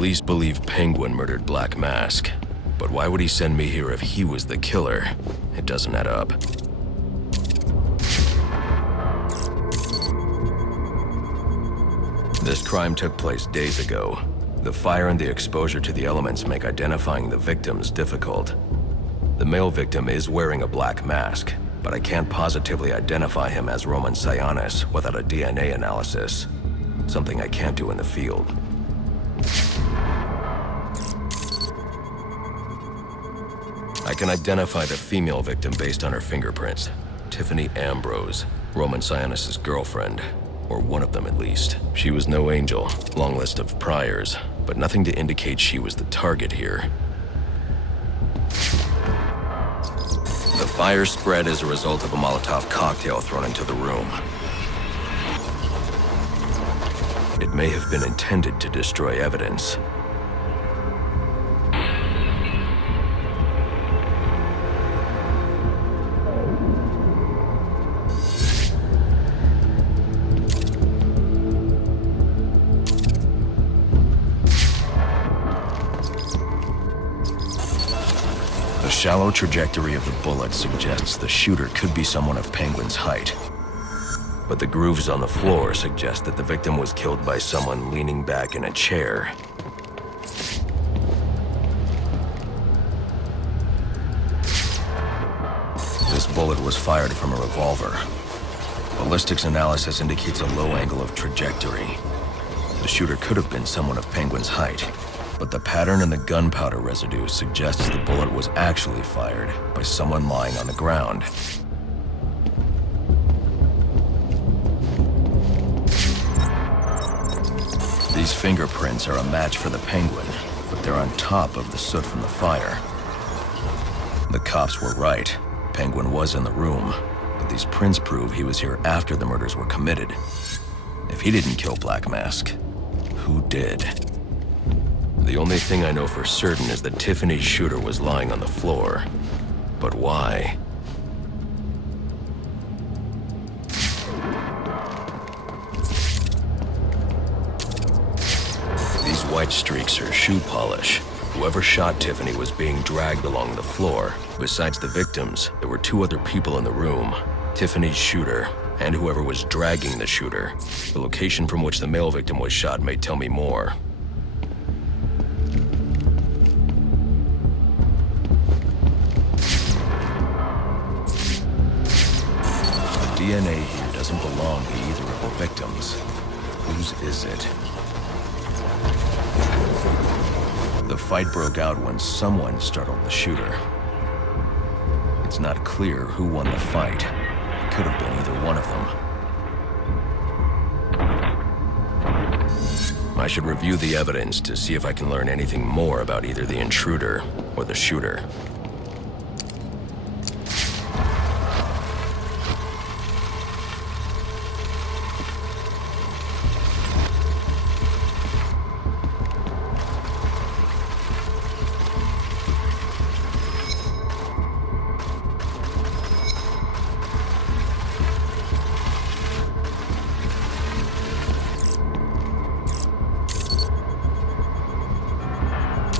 Police believe Penguin murdered Black Mask, but why would he send me here if he was the killer? It doesn't add up. This crime took place days ago. The fire and the exposure to the elements make identifying the victims difficult. The male victim is wearing a black mask, but I can't positively identify him as Roman Sionis without a DNA analysis. Something I can't do in the field. I can identify the female victim based on her fingerprints. Tiffany Ambrose, Roman Sionis' girlfriend. Or one of them at least. She was no angel, long list of priors, but nothing to indicate she was the target here. The fire spread as a result of a Molotov cocktail thrown into the room. It may have been intended to destroy evidence. The shallow trajectory of the bullet suggests the shooter could be someone of Penguin's height. But the grooves on the floor suggest that the victim was killed by someone leaning back in a chair. This bullet was fired from a revolver. Ballistics analysis indicates a low angle of trajectory. The shooter could have been someone of Penguin's height. But the pattern in the gunpowder residue suggests the bullet was actually fired by someone lying on the ground. These fingerprints are a match for the Penguin, but they're on top of the soot from the fire. The cops were right. Penguin was in the room, but these prints prove he was here after the murders were committed. If he didn't kill Black Mask, who did? The only thing I know for certain is that Tiffany's shooter was lying on the floor. But why? These white streaks are shoe polish. Whoever shot Tiffany was being dragged along the floor. Besides the victims, there were two other people in the room. Tiffany's shooter, and whoever was dragging the shooter. The location from which the male victim was shot may tell me more. DNA here doesn't belong to either of the victims. Whose is it? The fight broke out when someone startled the shooter. It's not clear who won the fight. It could have been either one of them. I should review the evidence to see if I can learn anything more about either the intruder or the shooter.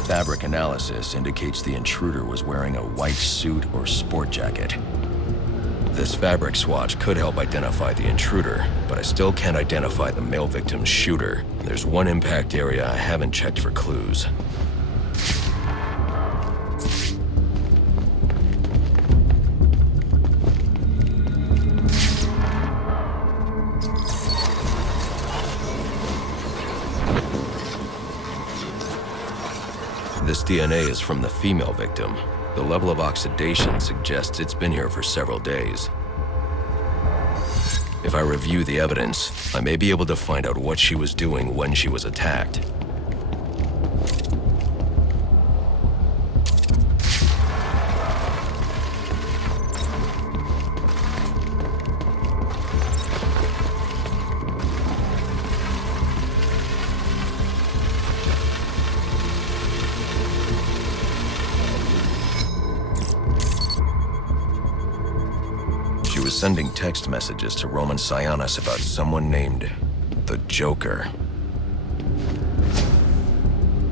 Fabric analysis indicates the intruder was wearing a white suit or sport jacket. This fabric swatch could help identify the intruder, but I still can't identify the male victim's shooter. There's one impact area I haven't checked for clues. This DNA is from the female victim. The level of oxidation suggests it's been here for several days. If I review the evidence, I may be able to find out what she was doing when she was attacked. She was sending text messages to Roman Sionis about someone named the Joker.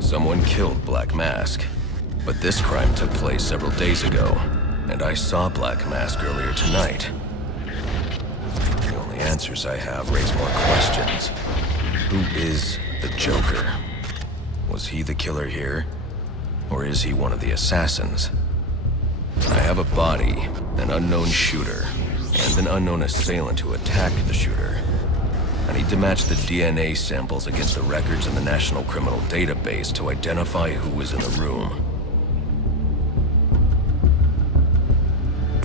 Someone killed Black Mask. But this crime took place several days ago, and I saw Black Mask earlier tonight. The only answers I have raise more questions. Who is the Joker? Was he the killer here? Or is he one of the assassins? I have a body, an unknown shooter, and an unknown assailant who attacked the shooter. I need to match the DNA samples against the records in the National Criminal Database to identify who was in the room.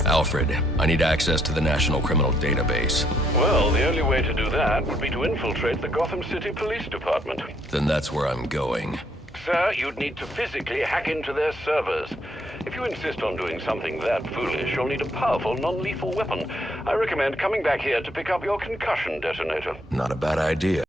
Alfred, I need access to the National Criminal Database. Well, the only way to do that would be to infiltrate the Gotham City Police Department. Then that's where I'm going. Sir, you'd need to physically hack into their servers. If you insist on doing something that foolish, you'll need a powerful, non-lethal weapon. I recommend coming back here to pick up your concussion detonator. Not a bad idea.